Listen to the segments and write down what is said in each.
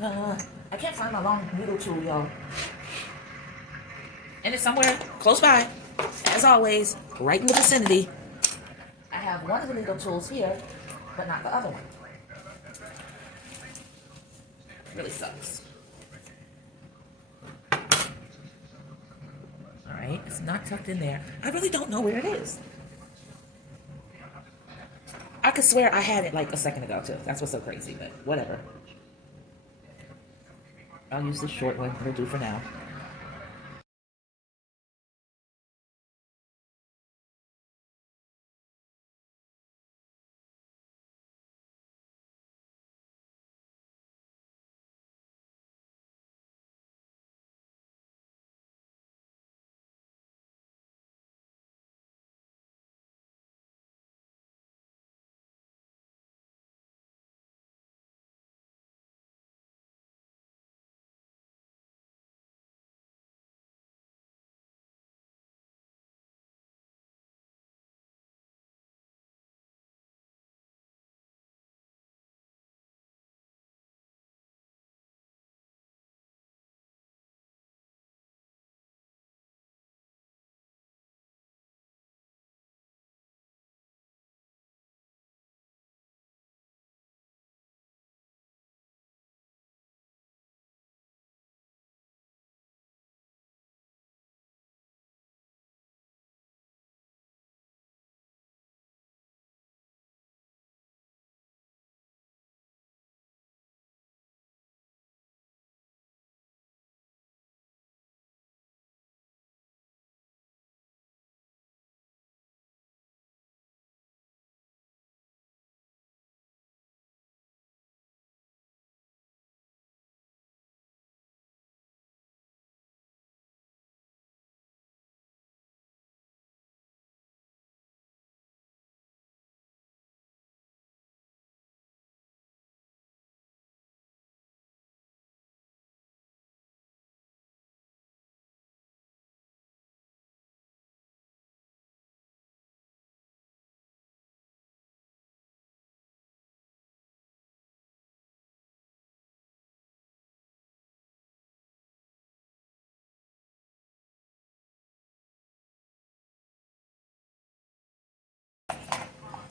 I can't find my long needle tool, y'all. And it's somewhere close by. As always, right in the vicinity. I have one of the needle tools here, but not the other one. Really sucks. Alright, it's not tucked in there. I really don't know where it is. I could swear I had it like a second ago too. That's what's so crazy, but whatever. I'll use this short one. It'll do for now.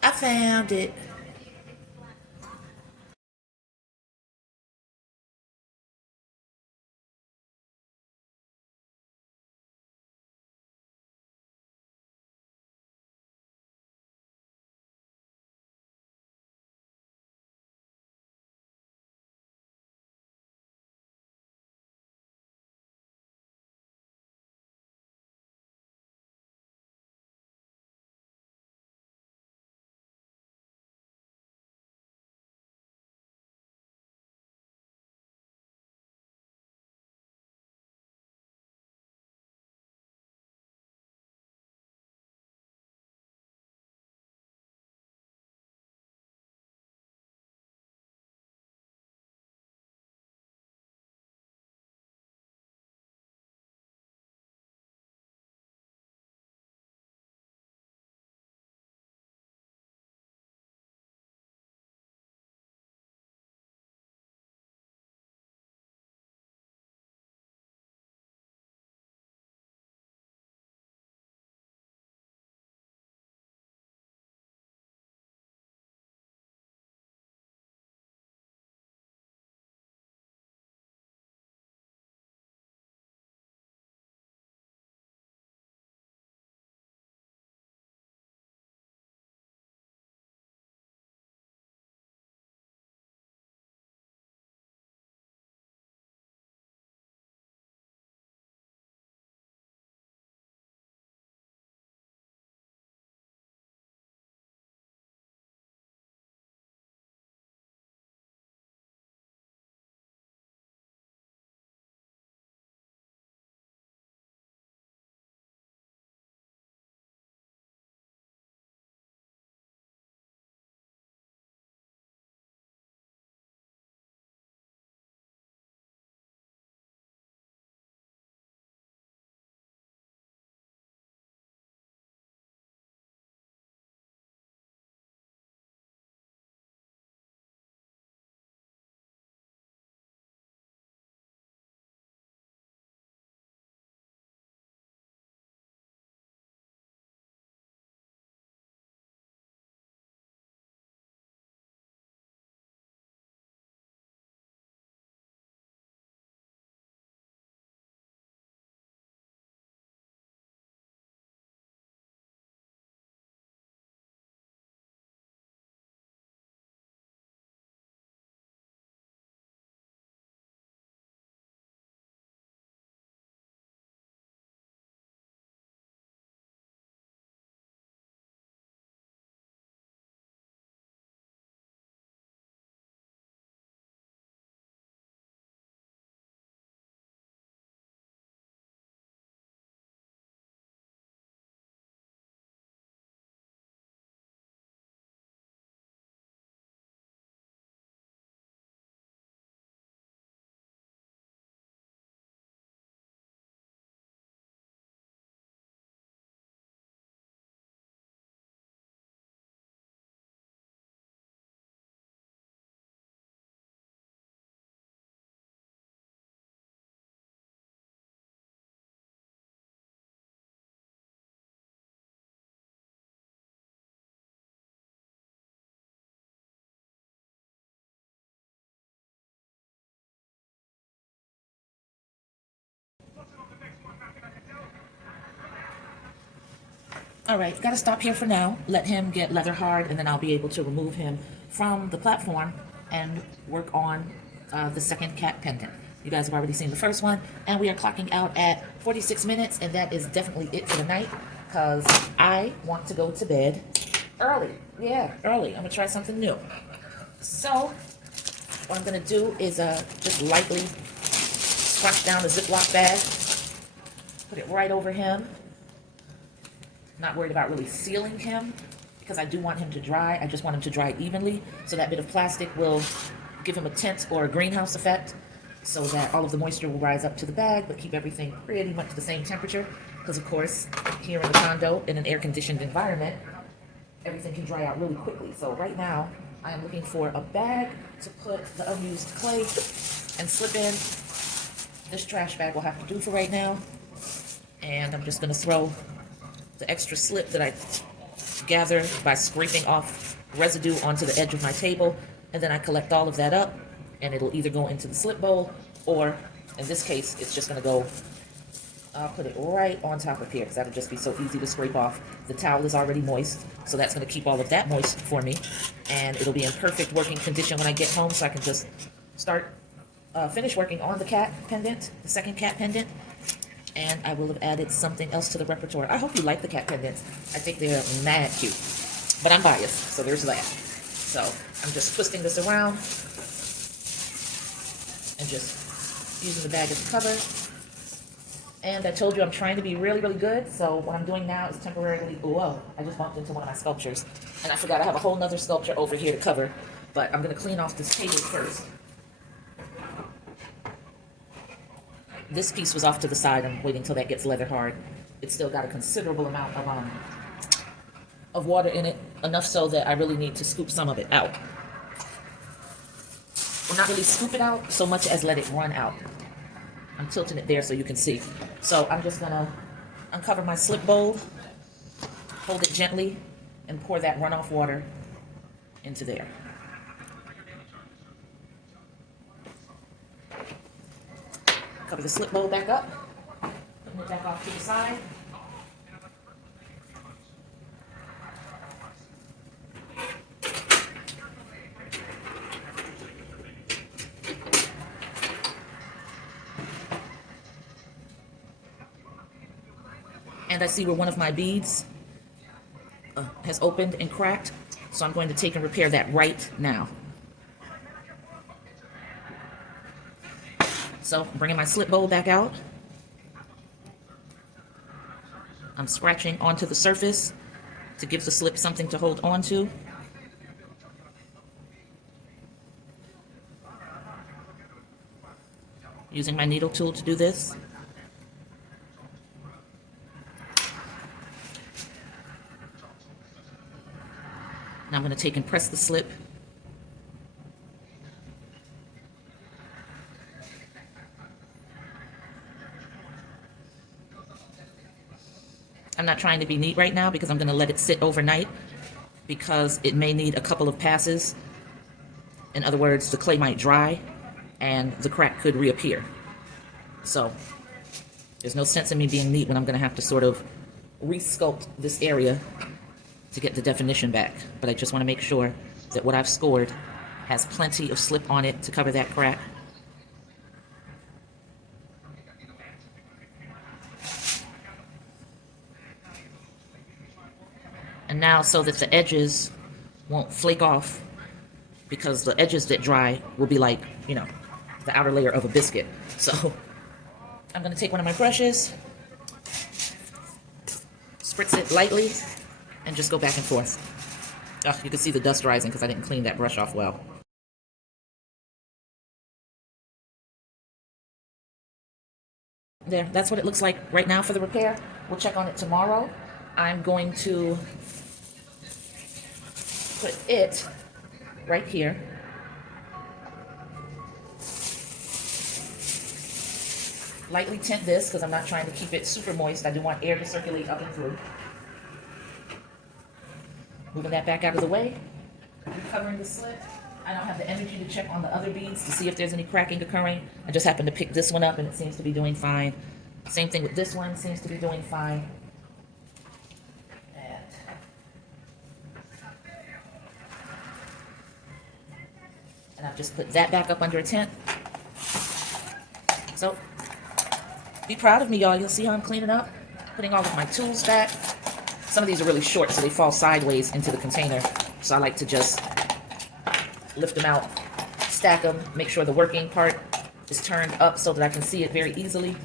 I found it. All right, gotta stop here for now. Let him get leather hard, and then I'll be able to remove him from the platform and work on the second cat pendant. You guys have already seen the first one, and we are clocking out at 46 minutes, and that is definitely it for the night, because I want to go to bed early. Yeah, early. I'm gonna try something new. So, what I'm gonna do is just lightly scrunch down the Ziploc bag, put it right over him. Not worried about really sealing him, because I do want him to dry. I just want him to dry evenly, so that bit of plastic will give him a tint or a greenhouse effect, so that all of the moisture will rise up to the bag, but keep everything pretty much the same temperature, because of course, here in the condo, in an air-conditioned environment, everything can dry out really quickly. So right now, I am looking for a bag to put the unused clay and slip in. This trash bag will have to do for right now, and I'm just gonna throw the extra slip that I gathered by scraping off residue onto the edge of my table, and then I collect all of that up, and it'll either go into the slip bowl, or in this case, it's just gonna go, I'll put it right on top of here, because that'll just be so easy to scrape off. The towel is already moist, so that's gonna keep all of that moist for me, and it'll be in perfect working condition when I get home, so I can just finish working on the cat pendant, the second cat pendant, and I will have added something else to the repertoire. I hope you like the cat pendants. I think they're mad cute, but I'm biased, so there's that. So I'm just twisting this around and just using the bag as a cover. And I told you I'm trying to be really, really good, so what I'm doing now is temporarily, whoa, I just bumped into one of my sculptures, and I forgot I have a whole nother sculpture over here to cover, but I'm gonna clean off this table first. This piece was off to the side. I'm waiting till that gets leather hard. It's still got a considerable amount of water in it, enough so that I really need to scoop some of it out. Well, not really scoop it out so much as let it run out. I'm tilting it there so you can see. So I'm just gonna uncover my slip bowl, hold it gently, and pour that runoff water into there. Cover the slip bowl back up, putting it back off to the side. And I see where one of my beads has opened and cracked, so I'm going to take and repair that right now. So I'm bringing my slip bowl back out. I'm scratching onto the surface to give the slip something to hold on to. Using my needle tool to do this. Now I'm going to take and press the slip. I'm not trying to be neat right now because I'm going to let it sit overnight, because it may need a couple of passes. In other words, the clay might dry and the crack could reappear. So there's no sense in me being neat when I'm going to have to sort of re-sculpt this area to get the definition back. But I just want to make sure that what I've scored has plenty of slip on it to cover that crack. And now, so that the edges won't flake off, because the edges that dry will be like, you know, the outer layer of a biscuit. So I'm going to take one of my brushes, spritz it lightly, and just go back and forth. Oh, you can see the dust rising because I didn't clean that brush off well. There, that's what it looks like right now for the repair. We'll check on it tomorrow. I'm going to put it right here. Lightly tint this because I'm not trying to keep it super moist. I do want air to circulate up and through. Moving that back out of the way. Recovering the slip. I don't have the energy to check on the other beads to see if there's any cracking occurring. I just happened to pick this one up and it seems to be doing fine. Same thing with this one, seems to be doing fine. And I've just put that back up under a tent. So, be proud of me, y'all. You'll see how I'm cleaning up, putting all of my tools back. Some of these are really short, so they fall sideways into the container. So I like to just lift them out, stack them, make sure the working part is turned up so that I can see it very easily.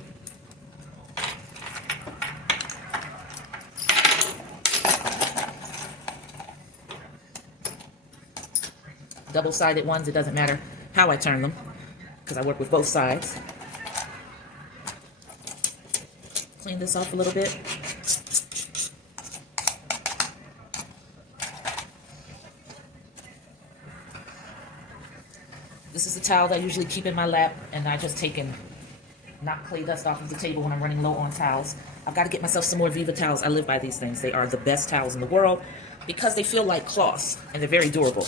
Double-sided ones, it doesn't matter how I turn them because I work with both sides. Clean this off a little bit. This is the towel that I usually keep in my lap, and I just take and knock clay dust off of the table when I'm running low on towels. I've got to get myself some more Viva towels. I live by these things. They are the best towels in the world because they feel like cloths, and they're very durable.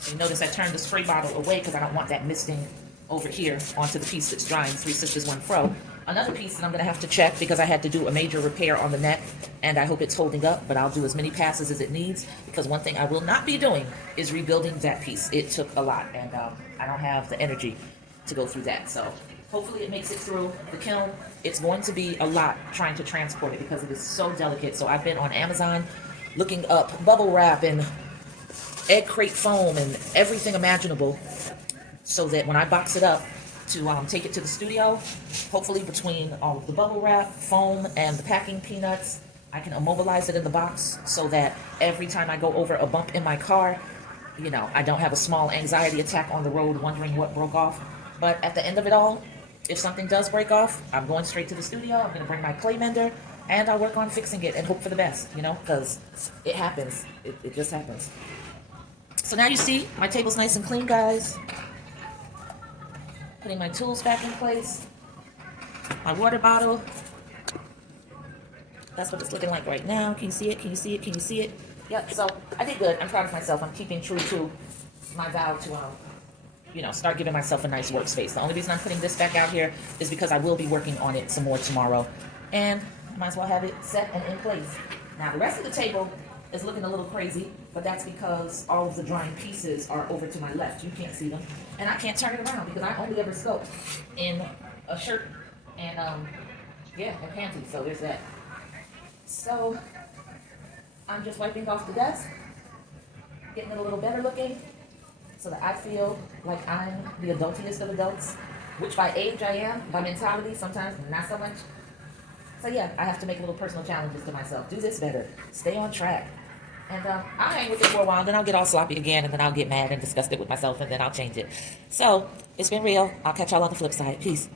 So you notice I turned the spray bottle away because I don't want that misting over here onto the piece that's drying. Three Sisters, One Fro. Another piece that I'm going to have to check because I had to do a major repair on the neck, and I hope it's holding up, but I'll do as many passes as it needs because one thing I will not be doing is rebuilding that piece. It took a lot, and I don't have the energy to go through that. So hopefully it makes it through the kiln. It's going to be a lot trying to transport it because it is so delicate. So I've been on Amazon looking up bubble wrap and egg crate foam and everything imaginable so that when I box it up to take it to the studio, hopefully between all of the bubble wrap, foam, and the packing peanuts, I can immobilize it in the box so that every time I go over a bump in my car, you know, I don't have a small anxiety attack on the road wondering what broke off. But at the end of it all, if something does break off, I'm going straight to the studio, I'm going to bring my clay mender, and I'll work on fixing it and hope for the best, you know, because it happens. It just happens. So now you see, my table's nice and clean, guys. Putting my tools back in place. My water bottle. That's what it's looking like right now. Can you see it? Can you see it? Can you see it? Yep, so I did good. I'm proud of myself. I'm keeping true to my vow to, you know, start giving myself a nice workspace. The only reason I'm putting this back out here is because I will be working on it some more tomorrow. And I might as well have it set and in place. Now, the rest of the table is looking a little crazy, but that's because all of the drying pieces are over to my left. You can't see them. And I can't turn it around because I only ever sculpt in a shirt and, yeah, and panties. So there's that. So I'm just wiping off the desk, getting it a little better looking so that I feel like I'm the adultiest of adults, which by age I am, by mentality sometimes not so much. So yeah, I have to make little personal challenges to myself. Do this better. Stay on track. And I'll hang with it for a while, then I'll get all sloppy again, and then I'll get mad and disgusted with myself, and then I'll change it. So, it's been real. I'll catch y'all on the flip side. Peace.